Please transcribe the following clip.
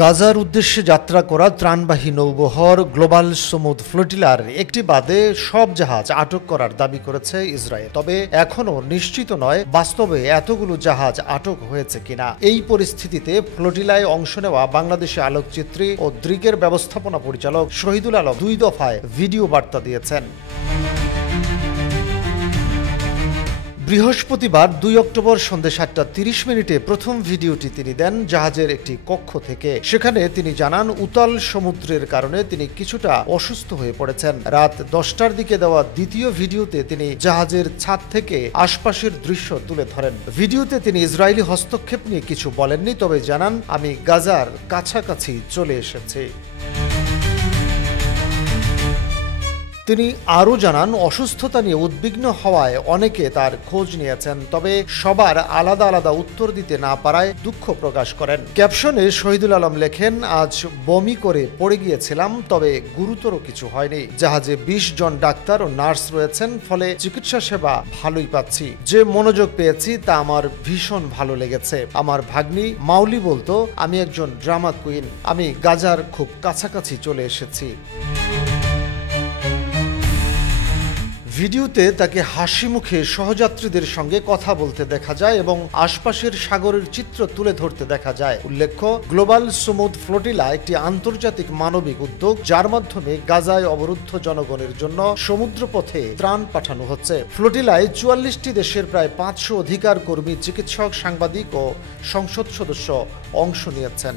গাজার উদ্দেশ্যে যাত্রা করা ত্রাণবাহী নৌবহর গ্লোবাল সমুদ ফ্লোটিলার একটি বাদে সব জাহাজ আটক করার দাবি করেছে ইসরায়েল। তবে এখনও নিশ্চিত নয় বাস্তবে এতগুলো জাহাজ আটক হয়েছে কিনা। এই পরিস্থিতিতে ফ্লোটিলায় অংশ নেওয়া বাংলাদেশি আলোকচিত্রী ও দ্রিগের ব্যবস্থাপনা পরিচালক শহীদুল আলম 2 দফায় ভিডিও বার্তা দিয়েছেন। বৃহস্পতিবার 2 অক্টোবর সন্ধ্যে 7:30 প্রথম ভিডিওটি তিনি দেন জাহাজের একটি কক্ষ থেকে। সেখানে তিনি জানান উতাল সমুদ্রের কারণে তিনি কিছুটা অসুস্থ হয়ে পড়েছেন। রাত 10টার দিকে দেওয়া দ্বিতীয় ভিডিওতে তিনি জাহাজের ছাদ থেকে আশপাশের দৃশ্য তুলে ধরেন। ভিডিওতে তিনি ইসরায়েলি হস্তক্ষেপ নিয়ে কিছু বলেননি, তবে জানান আমি গাজার কাছাকাছি চলে এসেছি। তিনি আরও জানান অসুস্থতা নিয়ে উদ্বিগ্ন হওয়ায় অনেকে তার খোঁজ নিয়েছেন, তবে সবার আলাদা আলাদা উত্তর দিতে না পারায় দুঃখ প্রকাশ করেন। ক্যাপশনে শহীদুল আলম লেখেন, আজ বমি করে পড়ে গিয়েছিলাম, তবে গুরুতর কিছু হয়নি। জাহাজে 20 জন ডাক্তার ও নার্স রয়েছেন, ফলে চিকিৎসা সেবা ভালোই পাচ্ছি। যে মনোযোগ পেয়েছি তা আমার ভীষণ ভালো লেগেছে। আমার ভাগ্নি মাউলি বলতো, আমি একজন ড্রামা কুইন, আমি গাজার খুব কাছাকাছি চলে এসেছি। ভিডিওতে তাকে হাসি মুখে সহযাত্রীদের সঙ্গে কথা বলতে দেখা যায় এবং আশপাশের সাগরের চিত্র তুলে ধরতে দেখা যায়। উল্লেখ্য, গ্লোবাল সমুদ ফ্লোটিলা একটি আন্তর্জাতিক মানবিক উদ্যোগ, যার মাধ্যমে গাজায় অবরুদ্ধ জনগণের জন্য সমুদ্রপথে ত্রাণ পাঠানো হচ্ছে। ফ্লোটিলায় 44টি দেশের প্রায় 500 অধিকার কর্মী, চিকিৎসক, সাংবাদিক ও সংসদ সদস্য অংশ নিয়েছেন।